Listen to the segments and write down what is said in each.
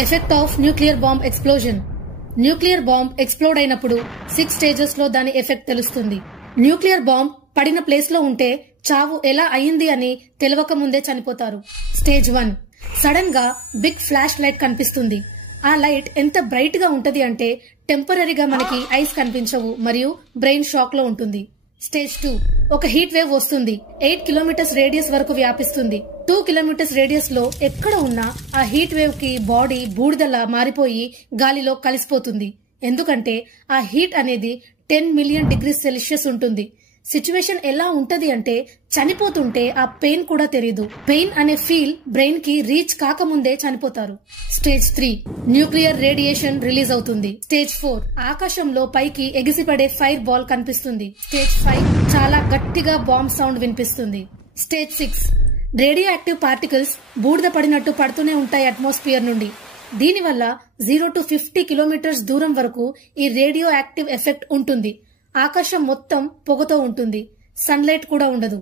Effect of nuclear bomb explosion. Nuclear bomb explode అయినప్పుడు 6 stages లో దాని ఎఫెక్ట్ తెలుస్తుంది. న్యూక్లియర్ బాంబ్ పడిన ప్లేస్ లో ఉంటే చావు ఎలా అయింది అని తెలియక ముందే చనిపోతారు. స్టేజ్ 1. సడన్ గా బిగ్ ఫ్లాష్ లైట్ కనిపిస్తుంది. ఆ లైట్ ఎంత బ్రైట్ గా ఉంటది అంటే టెంపరరీగా మనకి ఐస్ కనిపించవు మరియు బ్రెయిన్ షాక్ లో ఉంటుంది. స్టేజ్ 2. ఒక హీట్ వేవ్ వస్తుంది. 8 కిలోమీటర్స్ రేడియస్ వరకు వ్యాపిస్తుంది. 2 కిలోమీటర్స్ రేడియస్ లో ఎక్కడ ఉన్నా ఆ హీట్ వేవ్ కి బాడీ బూడిదలా మారిపోయి గాలిలో కలిసిపోతుంది. ఎందుకంటే ఆ హీట్ అనేది 10 మిలియన్ డిగ్రీస్ సెల్సియస్ ఉంటుంది. సిచ్యువేషన్ ఎలా ఉంటది అంటే చనిపోతుంటే ఆ పెయిన్ కూడా తెలీదు. పెయిన్ అనే ఫీల్ బ్రెయిన్ కి రీచ్ కాకముందే చనిపోతారు. స్టేజ్ 3. న్యూక్లియర్ రేడియేషన్ రిలీజ్ అవుతుంది. స్టేజ్ 4. ఆకాశంలో పైకి ఎగిసిపడే ఫైర్ బాల్ కనిపిస్తుంది. స్టేజ్ 5. చాలా గట్టిగా బాంబ్ సౌండ్ వినిపిస్తుంది. స్టేజ్ 6. రేడియో యాక్టివ్ పార్టికల్స్ బూడిద పడినట్టు పడుతూనే ఉంటాయి అట్మాస్ఫియర్ నుండి. దీనివల్ల 0 to 50 కిలోమీటర్స్ దూరం వరకు ఈ రేడియో యాక్టివ్ ఎఫెక్ట్ ఉంటుంది. ఆకాశం మొత్తం పొగతో ఉంటుంది. సన్లైట్ కూడా ఉండదు.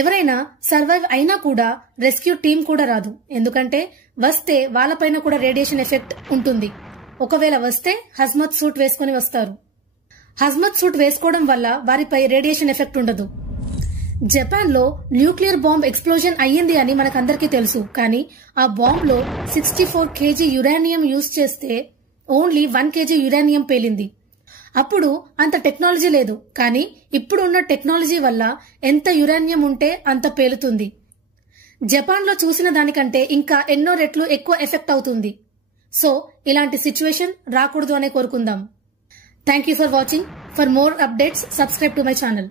ఎవరైనా సర్వైవ్ అయినా కూడా రెస్క్యూ టీం కూడా రాదు. ఎందుకంటే వస్తే వాళ్ళపైన కూడా రేడియేషన్ ఎఫెక్ట్ ఉంటుంది. ఒకవేళ వస్తే హజ్మత్ సూట్ వేసుకుని వస్తారు. హజ్మత్ సూట్ వేసుకోవడం వల్ల వారిపై రేడియేషన్ ఎఫెక్ట్ ఉండదు. జపాన్ లో న్యూక్లియర్ బాంబ్ ఎక్స్ప్లోజన్ అయ్యింది అని మనకందరికీ తెలుసు. కానీ ఆ బాంబ్ లో 64 kg యురేనియం యూజ్ చేస్తే ఓన్లీ 1 kg యురేనియం పేలింది. అప్పుడు అంత టెక్నాలజీ లేదు. కానీ ఇప్పుడు ఉన్న టెక్నాలజీ వల్ల ఎంత యురేనియం ఉంటే అంత పేలుతుంది. జపాన్ లో చూసిన దానికంటే ఇంకా ఎన్నో రెట్లు ఎక్కువ ఎఫెక్ట్ అవుతుంది. సో ఇలాంటి సిచ్యువేషన్ రాకూడదు అనే కోరుకుందాం. Thank you for watching. For more updates subscribe to my channel.